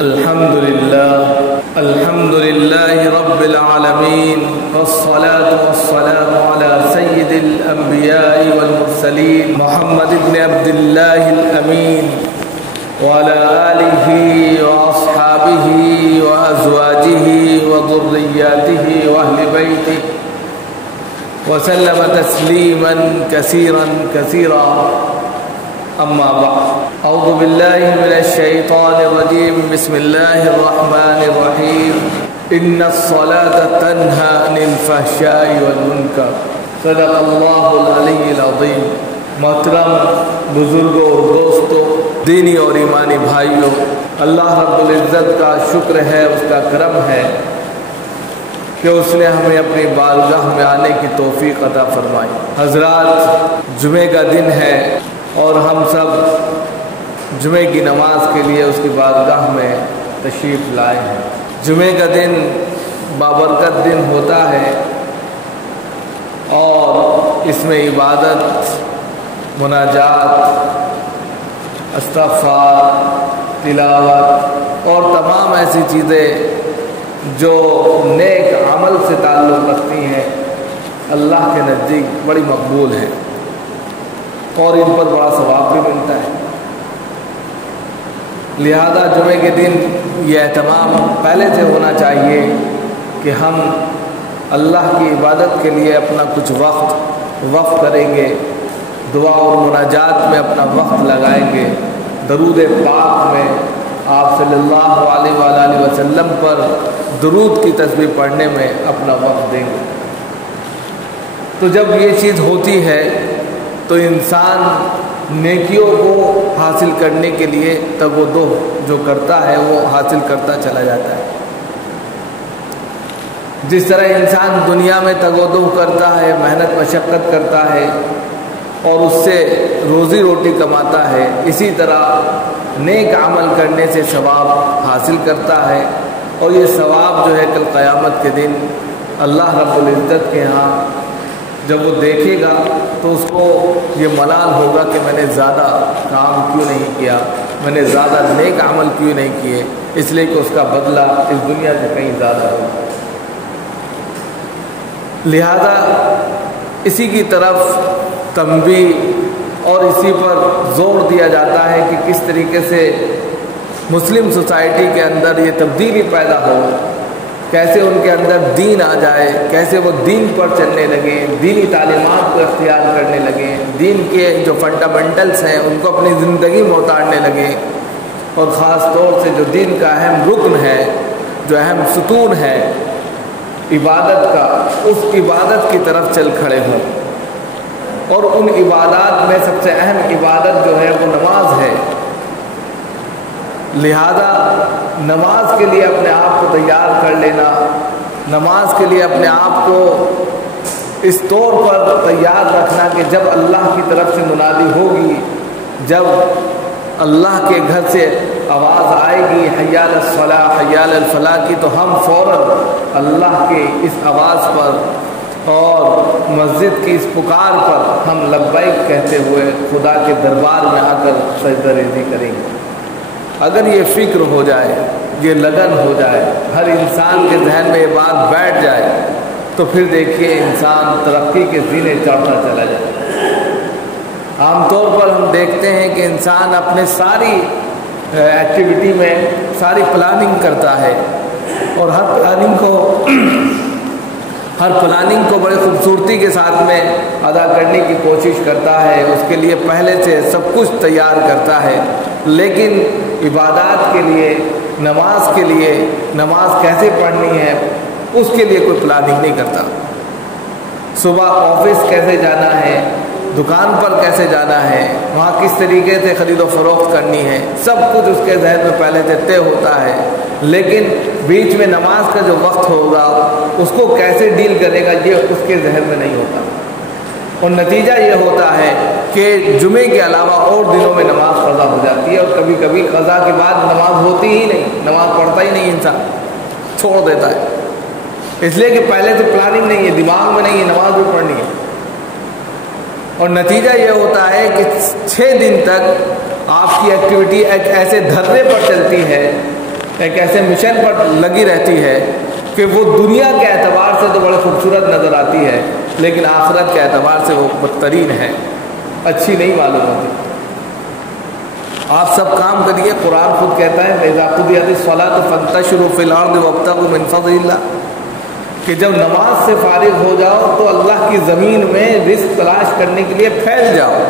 الحمد لله رب العالمين والصلاة والسلام على سيد الأنبياء والمرسلين محمد بن عبد الله الأمين وعلى آله وأصحابه وأزواجه وذرياته وأهل بيته وسلم تسليما كثيرا أما بعد أعوذ بالله من الشيطان الرجيم بسم الله الرحمن الرحيم إن الصلاة تنهى عن الفحشاء والمنكر صدق الله العلي العظيم۔ محترم بزرگوں اور دوستوں، دینی اور ایمانی بھائیوں، اللہ رب العزت کا شکر ہے، اس کا کرم ہے کہ اس نے ہمیں اپنی بارگاہ میں آنے کی توفیق عطا فرمائی۔ حضرات، جمعے کا دن ہے اور ہم سب جمعے کی نماز کے لیے اس کی بارگاہ میں تشریف لائے ہیں۔ جمعے کا دن بابرکت دن ہوتا ہے اور اس میں عبادت، مناجات، استغفار، تلاوت اور تمام ایسی چیزیں جو نیک عمل سے تعلق رکھتی ہیں اللہ کے نزدیک بڑی مقبول ہیں اور ان پر بڑا ثواب بھی ملتا ہے۔ لہذا جمعے کے دن یہ اہتمام پہلے سے ہونا چاہیے کہ ہم اللہ کی عبادت کے لیے اپنا کچھ وقت وقف کریں گے، دعا اور مناجات میں اپنا وقت لگائیں گے، درود پاک میں آپ صلی اللہ علیہ وآلہ وسلم پر درود کی تسبیح پڑھنے میں اپنا وقت دیں گے۔ تو جب یہ چیز ہوتی ہے تو انسان نیکیوں کو حاصل کرنے کے لیے تگودو جو کرتا ہے وہ حاصل کرتا چلا جاتا ہے۔ جس طرح انسان دنیا میں تگودو کرتا ہے، محنت مشقت کرتا ہے اور اس سے روزی روٹی کماتا ہے، اسی طرح نیک عمل کرنے سے ثواب حاصل کرتا ہے، اور یہ ثواب جو ہے کل قیامت کے دن اللہ رب العزت کے ہاں جب وہ دیکھے گا تو اس کو یہ ملال ہوگا کہ میں نے زیادہ کام کیوں نہیں کیا، میں نے زیادہ نیک عمل کیوں نہیں کیے، اس لیے کہ اس کا بدلہ اس دنیا سے کہیں زیادہ ہوگا۔ لہذا اسی کی طرف تنبیہ اور اسی پر زور دیا جاتا ہے کہ کس طریقے سے مسلم سوسائٹی کے اندر یہ تبدیلی پیدا ہو، کیسے ان کے اندر دین آ جائے، کیسے وہ دین پر چلنے لگیں، دینی تعلیمات کو اختیار کرنے لگیں، دین کے جو فنڈامنٹلز ہیں ان کو اپنی زندگی میں اتارنے لگیں، اور خاص طور سے جو دین کا اہم رکن ہے، جو اہم ستون ہے عبادت کا، اس عبادت کی طرف چل کھڑے ہوں۔ اور ان عبادات میں سب سے اہم عبادت جو ہے وہ نماز ہے۔ لہذا نماز کے لیے اپنے آپ کو تیار کر لینا، نماز کے لیے اپنے آپ کو اس طور پر تیار رکھنا کہ جب اللہ کی طرف سے منادی ہوگی، جب اللہ کے گھر سے آواز آئے گی حی علی الصلاۃ حی علی الفلاح کی، تو ہم فوراً اللہ کے اس آواز پر اور مسجد کی اس پکار پر ہم لبیک کہتے ہوئے خدا کے دربار میں آ کر سجدہ ریزی کریں گے۔ اگر یہ فکر ہو جائے، یہ لگن ہو جائے، ہر انسان کے ذہن میں یہ بات بیٹھ جائے، تو پھر دیکھیے انسان ترقی کے زینے چڑھتا چلا جائے۔ عام طور پر ہم دیکھتے ہیں کہ انسان اپنے ساری ایکٹیویٹی میں ساری پلاننگ کرتا ہے اور ہر پلاننگ کو بڑی خوبصورتی کے ساتھ میں ادا کرنے کی کوشش کرتا ہے، اس کے لیے پہلے سے سب کچھ تیار کرتا ہے، لیکن عبادات کے لیے، نماز کے لیے، نماز کیسے پڑھنی ہے اس کے لیے کوئی پلاننگ نہیں کرتا۔ صبح آفس کیسے جانا ہے، دکان پر کیسے جانا ہے، وہاں کس طریقے سے خرید و فروخت کرنی ہے، سب کچھ اس کے ذہن میں پہلے سے طے ہوتا ہے، لیکن بیچ میں نماز کا جو وقت ہوگا اس کو کیسے ڈیل کرے گا یہ اس کے ذہن میں نہیں ہوتا، اور نتیجہ یہ ہوتا ہے کہ جمعے کے علاوہ اور دنوں میں نماز قضا ہو جاتی ہے، اور کبھی کبھی قضا کے بعد نماز ہوتی ہی نہیں، نماز پڑھتا ہی نہیں، انسان چھوڑ دیتا ہے، اس لیے کہ پہلے تو پلاننگ نہیں ہے، دماغ میں نہیں ہے نماز بھی پڑھنی ہے۔ اور نتیجہ یہ ہوتا ہے کہ 6 دن تک آپ کی ایکٹیویٹی ایک ایسے دھرنے پر چلتی ہے ایک ایسے مشن پر لگی رہتی ہے کہ وہ دنیا کے اعتبار سے تو بڑے خوبصورت نظر آتی ہے، لیکن آخرت کے اعتبار سے وہ بدترین ہے، اچھی نہیں معلوم ہوتی۔ آپ سب کام کریے، قرآن خود کہتا ہے اذا قضیت الصلاۃ فانتشروا فی الارض وابتغوا من فضل اللہ، کہ جب نماز سے فارغ ہو جاؤ تو اللہ کی زمین میں رزق تلاش کرنے کے لیے پھیل جاؤ،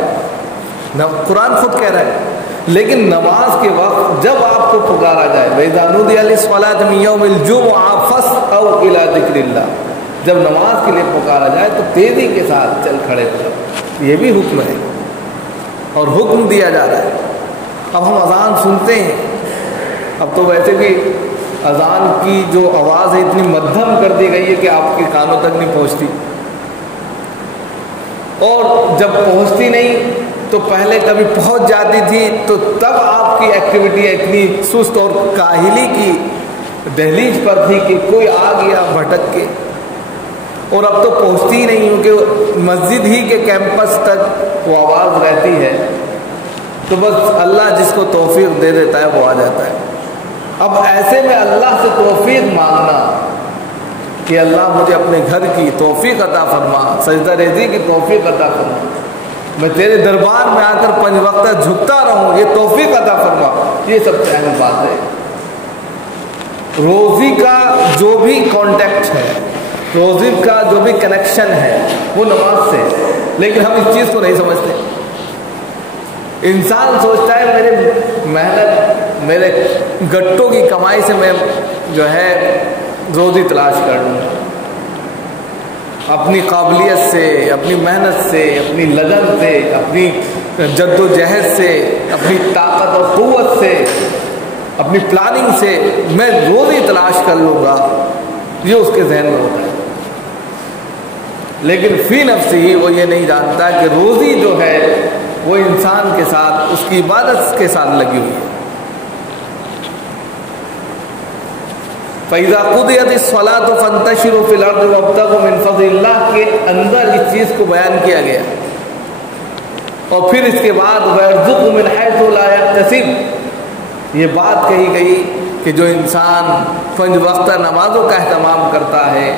قرآن خود کہہ رہا ہے۔ لیکن نماز کے وقت جب آپ کو پکارا جائے وَإِذَا نُودِيَ لِلصَّلَاةِ مِن يَوْمِ الْجُمُعَةِ فَاسْعَوْا إِلَىٰ ذِكْرِ اللَّهِ، جب نماز کے لیے پکارا جائے تو تیزی کے ساتھ چل کھڑے ہو جاؤ، یہ بھی حکم ہے اور حکم دیا جا رہا ہے۔ اب ہم اذان سنتے ہیں، اب تو ویسے بھی اذان کی جو آواز ہے اتنی مدھم کر دی گئی ہے کہ آپ کے کانوں تک نہیں پہنچتی، اور جب پہنچتی نہیں تو پہلے کبھی پہنچ جاتی تھی تو تب آپ کی ایکٹیویٹی اتنی سست اور کاہلی کی دہلیز پر تھی کہ کوئی آ گیا بھٹک کے، اور اب تو پہنچتی ہی نہیں ہوں کہ مسجد ہی کے کیمپس تک وہ آواز رہتی ہے، تو بس اللہ جس کو توفیق دے دیتا ہے وہ آ جاتا ہے۔ اب ایسے میں اللہ سے توفیق مانگنا کہ اللہ مجھے اپنے گھر کی توفیق عطا فرما، سجدہ ریزی کی توفیق عطا فرما، میں تیرے دربار میں آ کر 5 وقت جھکتا رہوں، یہ توفیق عطا فرما، یہ سب سے اہم بات ہے۔ روزی کا جو بھی کانٹیکٹ ہے، روزی کا جو بھی کنیکشن ہے وہ نماز سے، لیکن ہم اس چیز کو نہیں سمجھتے۔ انسان سوچتا ہے میرے محنت، میرے گٹوں کی کمائی سے میں جو ہے روزی تلاش کر لوں، اپنی قابلیت سے، اپنی محنت سے، اپنی لگن سے، اپنی جد و جہد سے، اپنی طاقت اور قوت سے، اپنی پلاننگ سے میں روزی تلاش کر لوں گا، یہ اس کے ذہن میں ہوتا ہے۔ لیکن فی نفسی وہ یہ نہیں جانتا کہ روزی جو ہے وہ انسان کے ساتھ، اس کی عبادت کے ساتھ لگی ہوئی ہے۔ فَإِذَا قُضِيَتِ الصَّلَاةُ فَانتَشِرُوا فِي الْأَرْضِ وَابْتَغُوا مِن فَضْلِ اللَّهِ کے اندر اس چیز کو بیان کیا گیا، اور پھر اس کے بعد وَيَرْزُقْهُ مِنْ حَيْثُ لَا يَحْتَسِبُ، یہ بات کہی گئی کہ جو انسان 5 وقتہ نمازوں کا اہتمام کرتا ہے،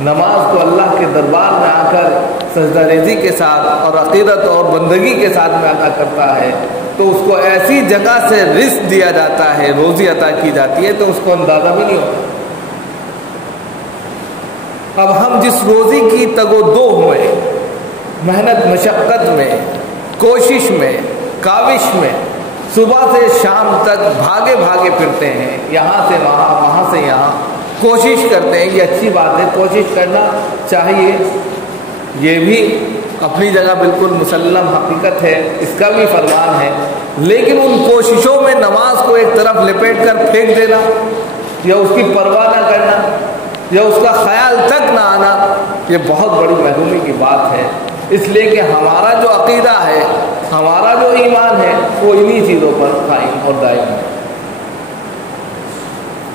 نماز کو اللہ کے دربار میں آ کر سجدہ ریزی کے ساتھ اور عقیدت اور بندگی کے ساتھ میں ادا کرتا ہے، تو اس کو ایسی جگہ سے رزق دیا جاتا ہے، روزی عطا کی جاتی ہے تو اس کو اندازہ بھی نہیں ہوتا۔ اب ہم جس روزی کی تگ و دو ہوئے، محنت مشقت میں، کوشش میں، کاوش میں، صبح سے شام تک بھاگے بھاگے پھرتے ہیں، یہاں سے وہاں، وہاں سے یہاں، کوشش کرتے ہیں، یہ اچھی بات ہے، کوشش کرنا چاہیے، یہ بھی اپنی جگہ بالکل مسلم حقیقت ہے، اس کا بھی فرمان ہے، لیکن ان کوششوں میں نماز کو ایک طرف لپیٹ کر پھینک دینا، یا اس کی پرواہ نہ کرنا، یا اس کا خیال تک نہ آنا، یہ بہت بڑی محرومی کی بات ہے۔ اس لیے کہ ہمارا جو عقیدہ ہے، ہمارا جو ایمان ہے، وہ انہی چیزوں پر قائم اور دائم ہے۔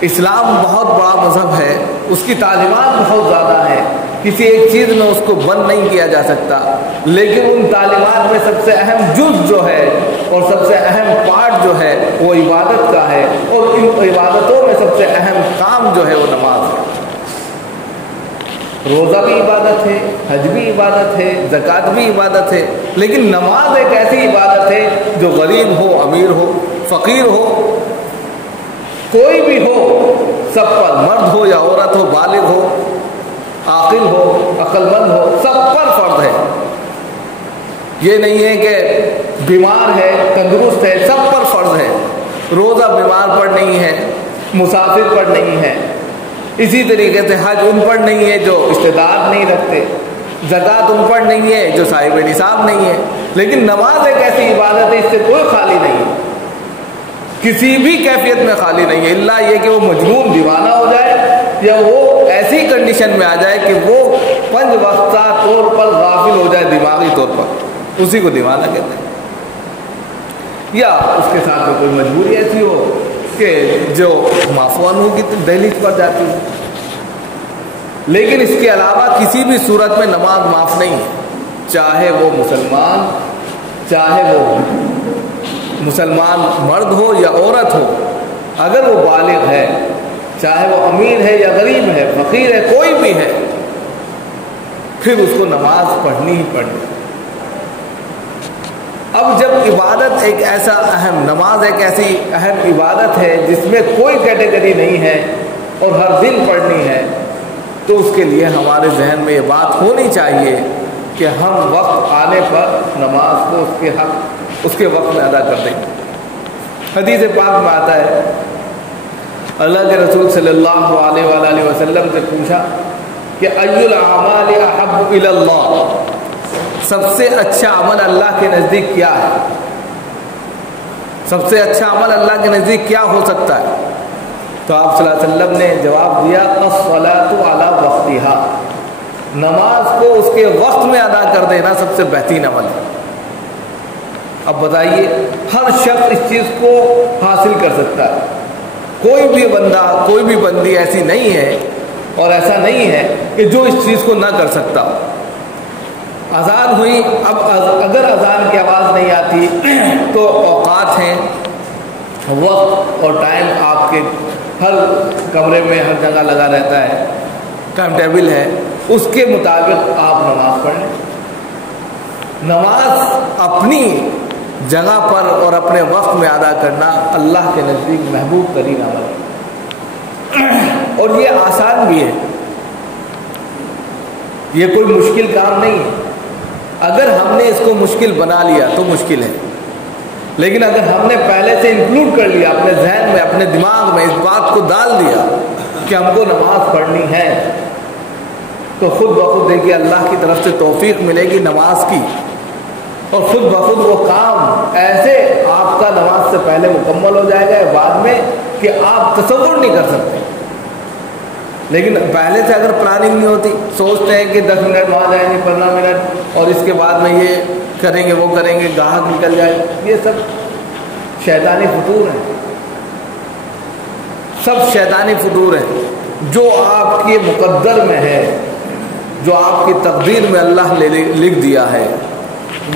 اسلام بہت بڑا مذہب ہے، اس کی تعلیمات بہت زیادہ ہیں، کسی ایک چیز میں اس کو بند نہیں کیا جا سکتا، لیکن ان تعلیمات میں سب سے اہم جز جو ہے اور سب سے اہم پارٹ جو ہے وہ عبادت کا ہے، اور ان عبادتوں میں سب سے اہم کام جو ہے وہ نماز ہے۔ روزہ بھی عبادت ہے، حج بھی عبادت ہے، زکوٰۃ بھی عبادت ہے، لیکن نماز ایک ایسی عبادت ہے جو غریب ہو، امیر ہو، فقیر ہو، کوئی بھی ہو، سب پر، مرد ہو یا عورت ہو، بالغ ہو، عاقل ہو، عقل مند ہو، سب پر فرض ہے۔ یہ نہیں ہے کہ بیمار ہے، تندرست ہے، سب پر فرض ہے۔ روزہ بیمار پر نہیں ہے، مسافر پر نہیں ہے، اسی طریقے سے حج ان پر نہیں ہے جو استطاعت نہیں رکھتے، زکوٰۃ ان پر نہیں ہے جو صاحب نصاب نہیں ہے، لیکن نماز ایک ایسی عبادت ہے اس سے کوئی خالی نہیں ہے، کسی بھی کیفیت میں خالی نہیں ہے، الا یہ کہ وہ مجنون دیوانہ ہو جائے یا وہ ایسی کنڈیشن میں آ جائے کہ وہ 5 وقتہ طور پر غافل ہو جائے، دماغی طور پر، اسی کو دیوانہ کہتے ہیں، یا اس کے ساتھ کوئی مجبوری ایسی ہو کہ جو معفو عنہ کی دہلیز پر جاتی ہے۔ لیکن اس کے علاوہ کسی بھی صورت میں نماز معاف نہیں ہے، چاہے وہ مسلمان، چاہے وہ مسلمان مرد ہو یا عورت ہو، اگر وہ بالغ ہے، چاہے وہ امیر ہے یا غریب ہے، فقیر ہے، کوئی بھی ہے، پھر اس کو نماز پڑھنی ہی پڑنی۔ اب جب عبادت ایک ایسا اہم، نماز ایک ایسی اہم عبادت ہے جس میں کوئی کیٹیگری نہیں ہے اور ہر دن پڑھنی ہے، تو اس کے لیے ہمارے ذہن میں یہ بات ہونی چاہیے کہ ہم وقت آنے پر نماز کو اس کے وقت میں ادا کر دیں گے۔ حدیث پاک میں آتا ہے، اللہ کے رسول صلی اللہ علیہ وآلہ وسلم سے پوچھا کہ ای الاعمال احب الی اللہ، سب سے اچھا عمل اللہ کے نزدیک کیا ہے؟ سب سے اچھا عمل اللہ کے نزدیک کیا ہو سکتا ہے؟ تو آپ صلی اللہ علیہ وسلم نے جواب دیا الصلاۃ علی وقتہا، نماز کو اس کے وقت میں ادا کر دینا سب سے بہترین عمل ہے۔ اب بتائیے، ہر شخص اس چیز کو حاصل کر سکتا ہے، کوئی بھی بندہ، کوئی بھی بندی ایسی نہیں ہے اور ایسا نہیں ہے کہ جو اس چیز کو نہ کر سکتا۔ اذان ہوئی، اب اگر اذان کی آواز نہیں آتی تو اوقات ہیں، وقت اور ٹائم آپ کے ہر کمرے میں ہر جگہ لگا رہتا ہے، ٹائم ٹیبل ہے، اس کے مطابق آپ نماز پڑھ لیں۔ نماز اپنی جگہ پر اور اپنے وقت میں ادا کرنا اللہ کے نزدیک محبوب ترین عمل ہے، اور یہ آسان بھی ہے، یہ کوئی مشکل کام نہیں ہے۔ اگر ہم نے اس کو مشکل بنا لیا تو مشکل ہے، لیکن اگر ہم نے پہلے سے انکلوڈ کر لیا اپنے ذہن میں، اپنے دماغ میں اس بات کو ڈال دیا کہ ہم کو نماز پڑھنی ہے، تو خود بخود دیکھیے اللہ کی طرف سے توفیق ملے گی نماز کی، اور خود بخود وہ کام ایسے آپ کا نماز سے پہلے مکمل ہو جائے گا بعد میں کہ آپ تصور نہیں کر سکتے۔ لیکن پہلے سے اگر پلاننگ نہیں ہوتی، سوچتے ہیں کہ 10 منٹ وہاں جائیں گے، 15 منٹ، اور اس کے بعد میں یہ کریں گے، وہ کریں گے، گاہک نکل جائے، یہ سب شیطانی فطور ہیں، سب شیطانی فطور ہیں۔ جو آپ کے مقدر میں ہے، جو آپ کی تقدیر میں اللہ نے لکھ دیا ہے،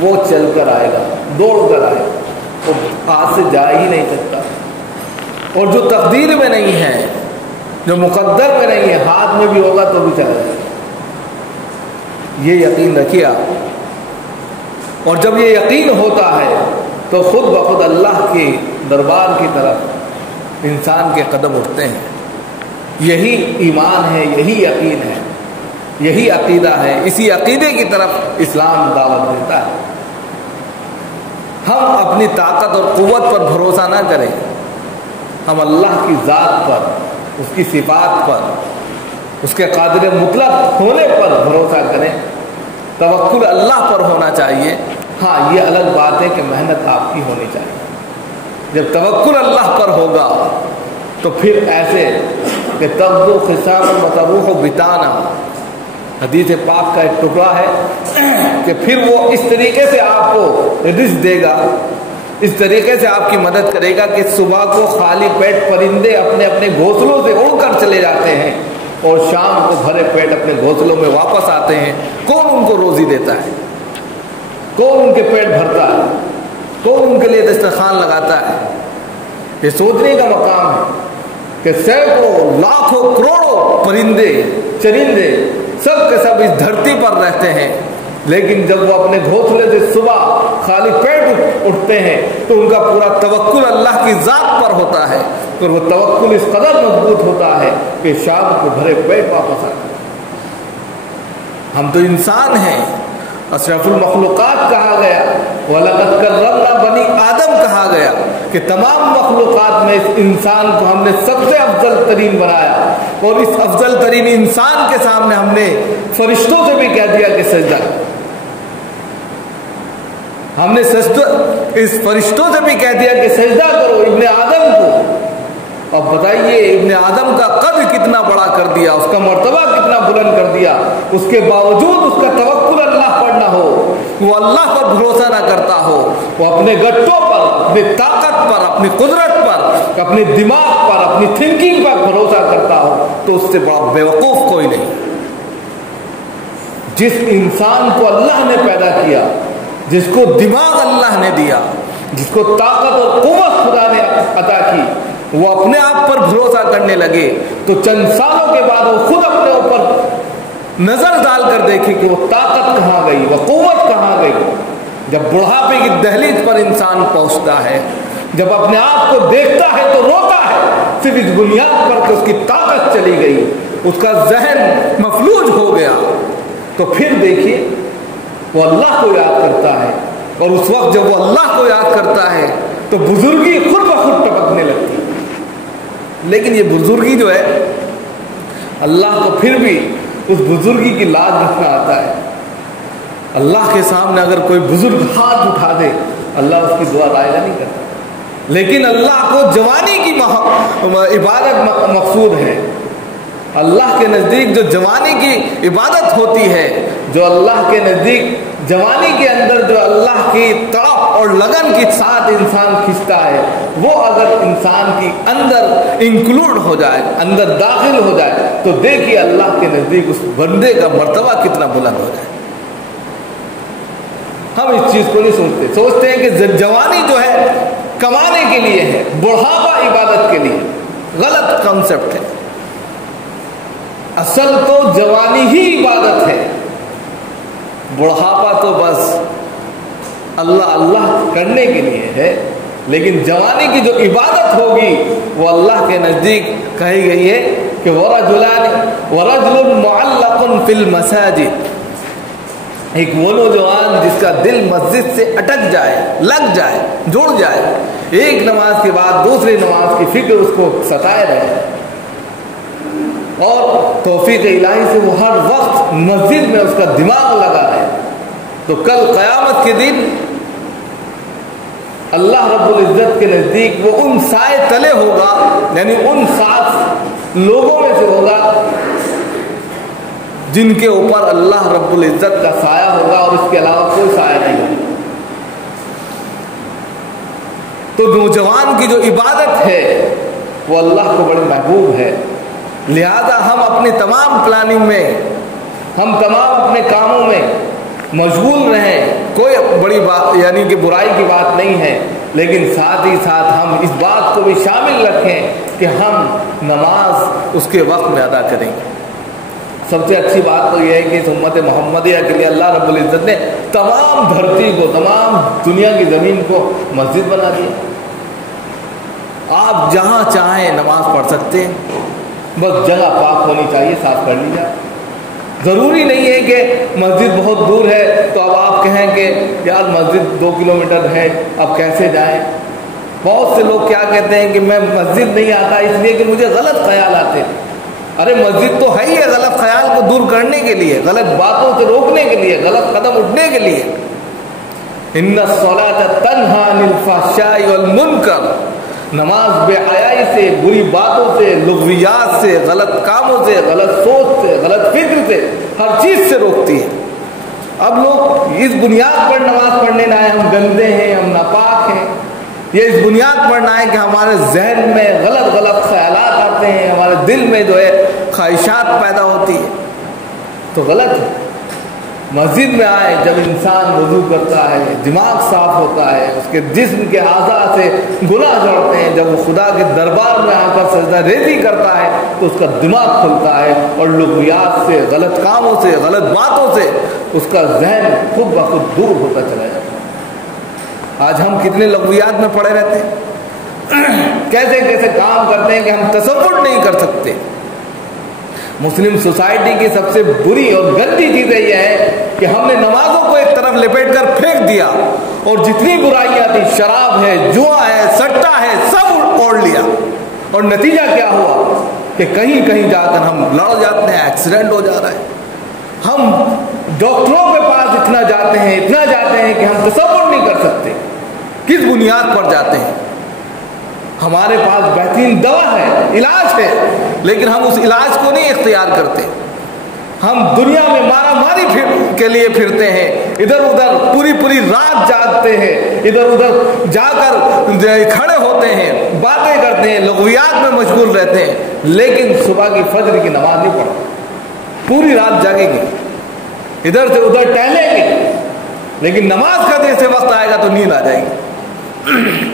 وہ چل کر آئے گا، دوڑ کر آئے گا، وہ ہاتھ سے جا ہی نہیں سکتا۔ اور جو تقدیر میں نہیں ہے، جو مقدر میں نہیں ہے، ہاتھ میں بھی ہوگا تو بھی چلا جائے گا۔ یہ یقین رکھیے آپ، اور جب یہ یقین ہوتا ہے تو خود بخود اللہ کے دربار کی طرف انسان کے قدم اٹھتے ہیں۔ یہی ایمان ہے، یہی یقین ہے، یہی عقیدہ ہے، اسی عقیدے کی طرف اسلام دعوت دیتا ہے۔ ہم اپنی طاقت اور قوت پر بھروسہ نہ کریں، ہم اللہ کی ذات پر، اس کی صفات پر، اس کے قادر مطلق ہونے پر بھروسہ کریں۔ توکل اللہ پر ہونا چاہیے۔ ہاں، یہ الگ بات ہے کہ محنت آپ کی ہونی چاہیے۔ جب توکل اللہ پر ہوگا تو پھر ایسے کہ تبدو خصام و تروح بتانا، حدیث پاک کا ایک ٹکڑا ہے کہ پھر وہ اس طریقے سے آپ کو رزق دے گا، اس طریقے سے آپ کی مدد کرے گا کہ صبح کو خالی پیٹ پرندے اپنے اپنے گھونسلوں سے اڑ کر چلے جاتے ہیں اور شام کو بھرے پیٹ اپنے گھونسلوں میں واپس آتے ہیں۔ کون ان کو روزی دیتا ہے؟ کون ان کے پیٹ بھرتا ہے؟ کون ان کے لیے دسترخوان لگاتا ہے؟ یہ سوچنے کا مقام ہے کہ سینکڑوں، لاکھوں، کروڑوں پرندے، چرندے سب کے سب اس دھرتی پر رہتے ہیں، لیکن جب وہ اپنے گھونسلے سے صبح خالی پیٹ اٹھتے ہیں تو ان کا پورا توکل اللہ کی ذات پر ہوتا ہے، اور وہ توکل اس قدر مضبوط ہوتا ہے کہ شام کو بھرے پیٹ واپس آتے ہیں۔ ہم تو انسان ہیں، اشرف المخلوقات کہا گیا، وَلَقَدْ كَرَّمْنَا بَنِي آدم کہا گیا کہ تمام مخلوقات میں اس انسان کو ہم نے سب سے افضل ترین بنایا، اور اس افضل ترین انسان کے سامنے ہم نے فرشتوں سے بھی کہہ دیا کہ سجدہ کرو۔ ہم نے اس فرشتوں سے بھی کہہ دیا کہ سجدہ کرو ابن آدم کو۔ اب بتائیے، ابن آدم کا قد کتنا بڑا کر دیا، اس کا مرتبہ کتنا بلند کر دیا، اس کے باوجود اس کا توکل اللہ پر نہ ہو، وہ اللہ پر بھروسہ نہ کرتا ہو، وہ اپنے گٹوں پر، اپنی طاقت پر، اپنی قدرت پر، اپنے دماغ پر، اپنی تھنکنگ پر بھروسہ کرتا ہو، تو اس سے بڑا بیوقوف کوئی نہیں۔ جس انسان کو اللہ نے پیدا کیا، جس کو دماغ اللہ نے دیا، جس کو طاقت اور قوت خدا نے عطا کی، وہ اپنے آپ پر بھروسہ کرنے لگے تو چند سالوں کے بعد وہ خود اپنے اوپر نظر ڈال کر دیکھے کہ وہ طاقت کہاں گئی، وہ قوت کہاں گئی۔ جب بڑھاپے کی دہلیز پر انسان پہنچتا ہے، جب اپنے آپ کو دیکھتا ہے تو روتا ہے، صرف اس بنیاد پر کہ اس کی طاقت چلی گئی، اس کا ذہن مفلوج ہو گیا۔ تو پھر دیکھیے وہ اللہ کو یاد کرتا ہے، اور اس وقت جب وہ اللہ کو یاد کرتا ہے تو بزرگی خود بخود ٹپکنے لگتی ہے۔ لیکن یہ بزرگی جو ہے، اللہ کو پھر بھی اس بزرگی کی لاج رکھنا آتا ہے۔ اللہ کے سامنے اگر کوئی بزرگ ہاتھ اٹھا دے، اللہ اس کی دعا رائگاں نہیں کرتا، لیکن اللہ کو جوانی کی عبادت مقصود ہے۔ اللہ کے نزدیک جو جوانی کی عبادت ہوتی ہے، جو اللہ کے نزدیک جوانی کے اندر جو اللہ کی تڑپ اور لگن کے ساتھ انسان کھنچتا ہے، وہ اگر انسان کی اندر انکلوڈ ہو جائے، اندر داخل ہو جائے، تو دیکھیے اللہ کے نزدیک اس بندے کا مرتبہ کتنا بلند ہو جائے۔ ہم اس چیز کو نہیں سوچتے، سوچتے ہیں کہ جوانی جو ہے کمانے کے لیے ہے، بڑھاپا عبادت کے لیے۔ غلط کنسپٹ ہے۔ اصل تو جوانی ہی عبادت ہے، بڑھاپا تو بس اللہ اللہ کرنے کے لیے ہے۔ لیکن جوانی کی جو عبادت ہوگی وہ اللہ کے نزدیک کہی گئی ہے کہ وَرَجُلٌ مُعَلَّقٌ فِي الْمَسَاجِدِ، ایک وہ نوجوان جس کا دل مسجد سے اٹک جائے، لگ جائے، جڑ جائے، ایک نماز کے بعد دوسری نماز کی فکر اس کو ستائے رہے، اور توفیق الہی سے وہ ہر وقت مسجد میں اس کا دماغ لگا ہے، تو کل قیامت کے دن اللہ رب العزت کے نزدیک وہ ان سائے تلے ہوگا، یعنی ان 7 لوگوں میں سے ہوگا جن کے اوپر اللہ رب العزت کا سایہ ہوگا، اور اس کے علاوہ کوئی سایہ نہیں ہوگا۔ تو نوجوان کی جو عبادت ہے وہ اللہ کو بڑے محبوب ہے، لہذا ہم اپنے تمام پلاننگ میں، ہم تمام اپنے کاموں میں مشغول رہیں۔ کوئی بڑی بات یعنی کہ برائی کی بات نہیں ہے، لیکن ساتھ ہی ساتھ ہم اس بات کو بھی شامل رکھیں کہ ہم نماز اس کے وقت میں ادا کریں گے۔ سب سے اچھی بات تو یہ ہے کہ اس امت محمدیہ کے لیے اللہ رب العزت نے تمام دھرتی کو، تمام دنیا کی زمین کو مسجد بنا دیا۔ آپ جہاں چاہیں نماز پڑھ سکتے ہیں، بس جگہ پاک ہونی چاہیے، صاف کر لی جائے۔ ضروری نہیں ہے کہ مسجد بہت دور ہے تو اب آپ کہیں کہ یار مسجد 2 کلومیٹر ہے، اب کیسے جائیں۔ بہت سے لوگ کیا کہتے ہیں کہ میں مسجد نہیں آتا اس لیے کہ مجھے غلط خیال آتے۔ ارے مسجد تو ہے ہی ہے غلط خیال کو دور کرنے کے لیے، غلط باتوں سے روکنے کے لیے، غلط قدم اٹھنے کے لیے۔ ان الصلاۃ تنہی عن الفحشاء والمنکر، نماز بے حیائی سے، بری باتوں سے، لغویات سے، غلط کاموں سے، غلط سوچ سے، غلط فکر سے، ہر چیز سے روکتی ہے۔ اب لوگ اس بنیاد پر نماز پڑھنے نہ آئے ہم گندے ہیں، ہم ناپاک ہیں، یہ اس بنیاد پر نہ ہے کہ ہمارے ذہن میں غلط غلط خیالات آتے ہیں، ہمارے دل میں جو ہے خواہشات پیدا ہوتی ہے، تو غلط ہے۔ مسجد میں آئے جب انسان وضو کرتا ہے، دماغ صاف ہوتا ہے، اس کے جسم کے اعضاء سے گناہ جڑتے ہیں، جب وہ خدا کے دربار میں آ کر سجدہ ریزی کرتا ہے تو اس کا دماغ کھلتا ہے، اور لغویات سے، غلط کاموں سے، غلط باتوں سے اس کا ذہن خود بخود دور ہوتا چلا جاتا ہے۔ آج ہم کتنے لغویات میں پڑے رہتے ہیں، کیسے کیسے کام کرتے ہیں کہ ہم تصور نہیں کر سکتے۔ مسلم سوسائٹی کی سب سے بری اور گندی چیزیں یہ ہے کہ ہم نے نمازوں کو ایک طرف لپیٹ کر پھینک دیا، اور جتنی برائیاں تھیں، شراب ہے، جوا ہے، سٹا ہے، سب اوڑھ لیا، اور نتیجہ کیا ہوا کہ کہیں کہیں جا کر ہم لڑ جاتے ہیں، ایکسیڈنٹ ہو جا رہا ہے۔ ہم ڈاکٹروں کے پاس اتنا جاتے ہیں کہ ہم تصور نہیں کر سکتے کس بنیاد پر جاتے ہیں۔ ہمارے پاس بہترین دوا ہے، علاج ہے، لیکن ہم اس علاج کو نہیں اختیار کرتے۔ ہم دنیا میں مارا ماری کے لیے پھرتے ہیں، ادھر ادھر پوری رات جاگتے ہیں، ادھر ادھر جا کر کھڑے ہوتے ہیں، باتیں کرتے ہیں، لغویات میں مشغول رہتے ہیں، لیکن صبح کی فجر کی نماز نہیں پڑھتے۔ پوری رات جاگیں گے، ادھر سے ادھر ٹہلیں گے، لیکن نماز کا جیسے وقت آئے گا تو نیند آ جائے گی۔